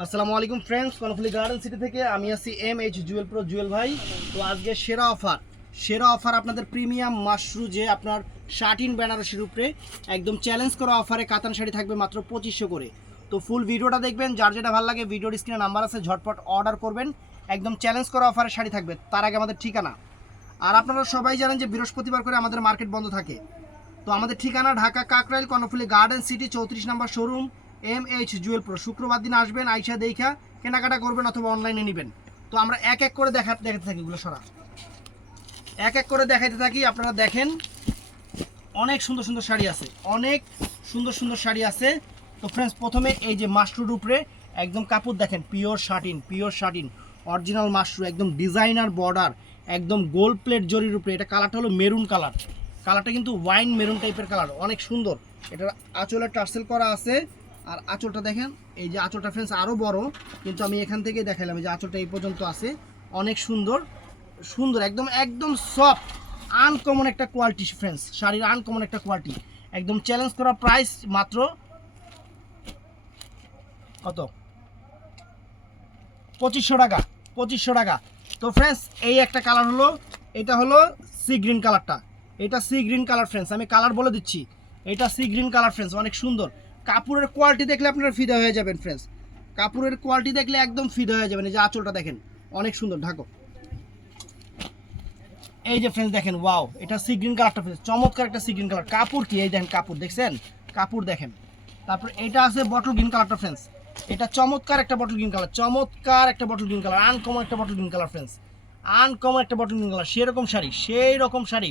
আসসালামু আলাইকুম friends কনফুলি garden city থেকে আমি আছি M H Jewel pro Jewel ভাই। তো আজকে সেরা অফার সেরা অফার আপনাদের প্রিমিয়াম মাশরু যে আপনার শার্টিন বেনারসির উপরে একদম চ্যালেঞ্জ করা অফারে কাতান শাড়ি থাকবে মাত্র পঁচিশশো করে। তো ফুল ভিডিওটা দেখবেন, যার যেটা ভালো লাগে ভিডিওর স্ক্রিনে নাম্বার আছে, ঝটপট অর্ডার করবেন। একদম চ্যালেঞ্জ করা অফারে শাড়ি থাকবে, তার আগে আমাদের ঠিকানা। আর আপনারা সবাই জানেন যে বৃহস্পতিবার করে আমাদের মার্কেট বন্ধ থাকে। তো আমাদের ঠিকানা ঢাকা কাকরাইল, কর্ণফুলি গার্ডেন সিটি চৌত্রিশ নম্বর showroom M H Jewel pro শুক্রবার দিন আসবেন, আইসা দেখা, কেনাকাটা করবেন অথবা অনলাইনে নেবেন। তো আমরা এক এক করে দেখা দেখাতে থাকি এগুলো সরা। এক এক করে দেখাইতে থাকি, আপনারা দেখেন, অনেক সুন্দর সুন্দর শাড়ি আছে। অনেক সুন্দর সুন্দর শাড়ি আছে। তো ফ্রেন্ডস প্রথমে এই যে মাশরুর উপরে, একদম কাপড় দেখেন pure satin pure satin original Mashru একদম ডিজাইনার বর্ডার একদম গোল্ড প্লেট জরির উপরে। এটা কালারটা হলো মেরুন কালার কালারটা কিন্তু ওয়াইন মেরুন টাইপের কালার অনেক সুন্দর। এটার আঁচলে টার্সেল করা আছে। আর আঁচলটা দেখেন, এই যে আঁচলটা ফ্রেন্ডস আরও বড়, কিন্তু আমি এখান থেকে দেখালাম যে আঁচলটা এই পর্যন্ত আছে। অনেক সুন্দর সুন্দর, একদম একদম সফট আনকমন একটা কোয়ালিটি ফ্রেন্ডস শাড়ির আনকমন একটা কোয়ালিটি একদম চ্যালেঞ্জ করা প্রাইস মাত্র কত? পঁচিশশো টাকা পঁচিশশো টাকা। তো ফ্রেন্ডস এই একটা কালার হলো, এটা হলো সি গ্রিন কালারটা এটা সি গ্রিন কালার ফ্রেন্ডস আমি কালার বলে দিচ্ছি। এটা সি গ্রিন কালার ফ্রেন্ডস অনেক সুন্দর। কাপড়ের কোয়ালিটি দেখলে আপনারা ফিদা হয়ে যাবেন ফ্রেন্ডস কাপড়ের কোয়ালিটি দেখলে একদম ফিদা হয়ে যাবেন। এই যে আঁচলটা দেখেন, অনেক সুন্দর, ঢাকো। এই যে ফ্রেন্ডস দেখেন ওয়াও এটা সি গ্রিন কালারটা ফ্রেন্ডস চমৎকার একটা সি গ্রিন কালার কাপড় কি? এই দেখেন, কাপড়, দেখছেন? কাপড় দেখেন। তারপর এটা আছে বটল গ্রিন কালারটা ফ্রেন্ডস এটা চমৎকার একটা বটল গ্রিন কালার চমৎকার একটা বটল গ্রিন কালার আনকমন একটা bottle green colour friends uncommon একটা বটল গ্রিন কালার সেরকম শাড়ি, সেই রকম শাড়ি।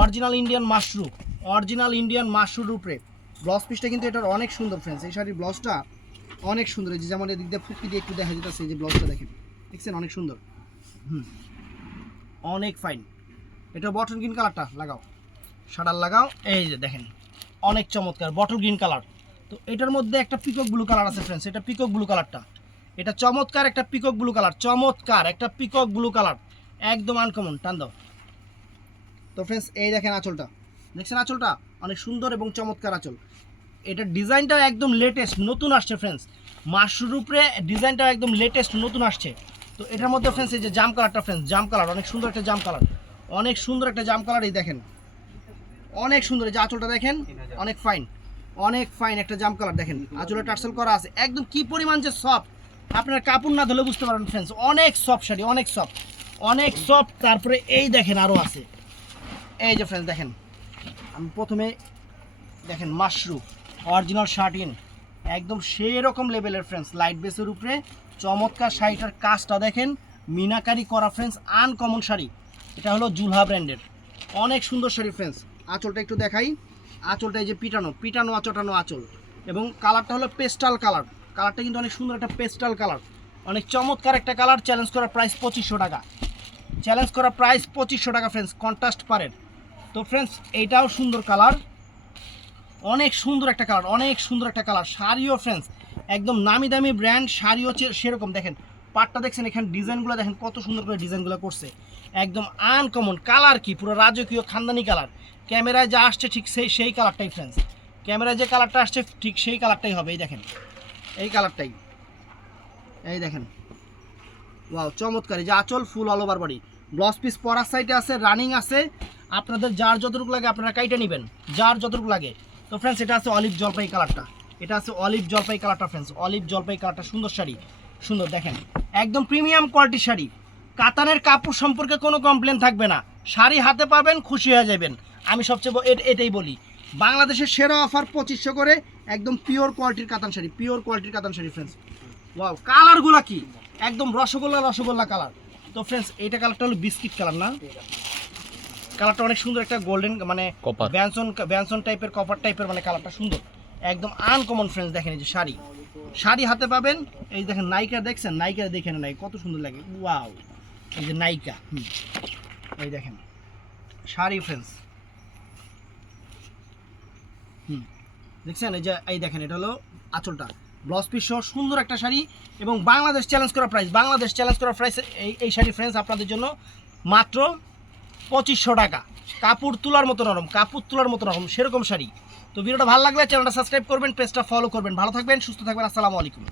অরিজিনাল ইন্ডিয়ান মাশরু অরিজিনাল ইন্ডিয়ান মাশরুর উপরে ব্লাউজ পিসটা কিন্তু এটার অনেক সুন্দর ফ্রেন্ডস এই শাড়ির ব্লাউজটা অনেক সুন্দর। যে যেমন এদিক দিয়ে ফুটকি দিয়ে একটু দেখা যেতেছে যে ব্লাউজটা দেখেন। দেখছেন? অনেক সুন্দর। হুম। অনেক ফাইন এটা বটল গ্রিন কালারটা লাগাও। শাটার লাগাও। এই যে দেখেন, অনেক চমৎকার বটল গ্রিন কালার তো এটার মধ্যে একটা পিকক ব্লু কালার আছে ফ্রেন্ডস এটা পিকক ব্লু কালারটা এটা চমৎকার একটা পিকক ব্লু কালার চমৎকার একটা পিকক ব্লু কালার একদম আনকমন টান দাও। তো ফ্রেন্ডস এই দেখেন আঁচলটা। দেখছেন আঁচলটা? অনেক সুন্দর এবং চমৎকার আঁচল। এটা ডিজাইনটা একদম লেটেস্ট নতুন আসছে ফ্রেন্ডস মাশরুর উপরে ডিজাইনটা একদম লেটেস্ট নতুন আসছে। তো এটার মধ্যে ফ্রেন্ডস এই যে জাম কালারটা ফ্রেন্ডস জাম কালার অনেক সুন্দর একটা জাম কালার অনেক সুন্দর একটা জাম কালার এই দেখেন। অনেক সুন্দর, এই যে আঁচলটা দেখেন, অনেক ফাইন অনেক ফাইন একটা জাম কালার দেখেন। আঁচলে টার্সেল করা আছে। একদম কি পরিমাণ যে সফট আপনার কাপড় না ধরলে বুঝতে পারেন ফ্রেন্ডস অনেক সফট শাড়ি, অনেক সফট অনেক সফট তারপরে এই দেখেন আরও আছে। এই যে ফ্রেন্ডস দেখেন। আমি প্রথমে দেখেন মাশরু অরিজিনাল শার্টিন একদম সেই রকম লেভেলের ফ্রেন্ডস লাইট বেসের উপরে, চমৎকার শাড়িটার কাজটা দেখেন, মিনাকারি করা ফ্রেন্ডস আনকমন শাড়ি। এটা হলো জুলহা ব্র্যান্ডের অনেক সুন্দর শাড়ি ফ্রেন্ডস আঁচলটা একটু দেখাই। আঁচলটা এই যে পিটানো পিটানো, আঁচটানো আঁচল। এবং কালারটা হলো পেস্টাল কালার কালারটা কিন্তু অনেক সুন্দর একটা পেস্টাল কালার অনেক চমৎকার একটা কালার চ্যালেঞ্জ করা প্রাইস পঁচিশশো টাকা। চ্যালেঞ্জ করা প্রাইস পঁচিশশো টাকা ফ্রেন্ডস কন্ট্রাস্ট পারের তো ফ্রেন্ডস এইটাও সুন্দর কালার অনেক সুন্দর একটা কালার অনেক সুন্দর একটা কালার শাড়িও ফ্রেন্ডস একদম নামি দামি ব্র্যান্ড শাড়িও সেরকম। দেখেন, পাটটা দেখছেন, এখানে ডিজাইনগুলো দেখেন, কত সুন্দর করে ডিজাইনগুলো করছে। একদম আনকমন কালার কি? পুরো রাজকীয় খানদানি কালার ক্যামেরায় যা আসছে ঠিক সেই সেই কালারটাই ফ্রেন্ডস ক্যামেরায় যে কালারটা আসছে, ঠিক সেই কালারটাই হবে। এই দেখেন, এই কালারটাই এই দেখেন। ওয়াও চমৎকার। যে আঁচল ফুল অল ওভার বাড়ি ব্লাউজ পিস পরার সাইডে আছে রানিং আছে। আপনাদের যার যতটুকু লাগে আপনারা কাইটা নেবেন, যার যতটুকু লাগে। তো ফ্রেন্ডস এটা আছে অলিভ জলপাই কালারটা এটা আছে অলিভ জলপাই কালারটা ফ্রেন্ডস অলিভ জলপাই কালারটা সুন্দর শাড়ি। সুন্দর, দেখেন। একদম প্রিমিয়াম কোয়ালিটির শাড়ি। কাতানের কাপড় সম্পর্কে কোনো কমপ্লেন থাকবে না। শাড়ি হাতে পাবেন, খুশি হয়ে যাবেন। আমি সবচেয়ে এটাই বলি। বাংলাদেশের সেরা অফার পঁচিশশো করে একদম পিওর কোয়ালিটির কাতান শাড়ি পিওর কোয়ালিটির কাতান শাড়ি ফ্রেন্ডস ওয়াও কালারগুলো কি? একদম রসগোল্লা রসগোল্লা কালার তো ফ্রেন্ডস এইটা কালারটা হলো বিস্কিট কালার না? কালারটা অনেক সুন্দর একটা গোল্ডেন মানে ব্যানসন ব্যানসন টাইপের কপার টাইপের মানে কালারটা সুন্দর। একদম আনকমন ফ্রেন্ডস দেখেন এই যে শাড়ি। শাড়ি হাতে পাবেন এই দেখেন নাইকা দেখছেন? নাইকা দেখেন নাই কত সুন্দর লাগে। ওয়াও এই যে নাইকা হুম। এই দেখেন শাড়ি ফ্রেন্ডস হুম। দেখছেন? এই যে এই দেখেন এটা হলো আঁচলটা। ব্লাউজ পিস সহ সুন্দর একটা শাড়ি এবং বাংলাদেশ চ্যালেঞ্জ করা প্রাইস বাংলাদেশ চ্যালেঞ্জ করা প্রাইস এই এই শাড়ি ফ্রেন্ডস আপনাদের জন্য মাত্র পঁচিশশো টাকা। কাপড় তোলার মতো নরম, কাপড় তোলার মতো নরম, সেরকম শাড়ি। তো ভিডিওটা ভালো লাগলে চ্যানেলটা সাবস্ক্রাইব করবেন, পেজটা ফলো করবেন। ভালো থাকবেন, সুস্থ থাকবেন, আসসালামু আলাইকুম।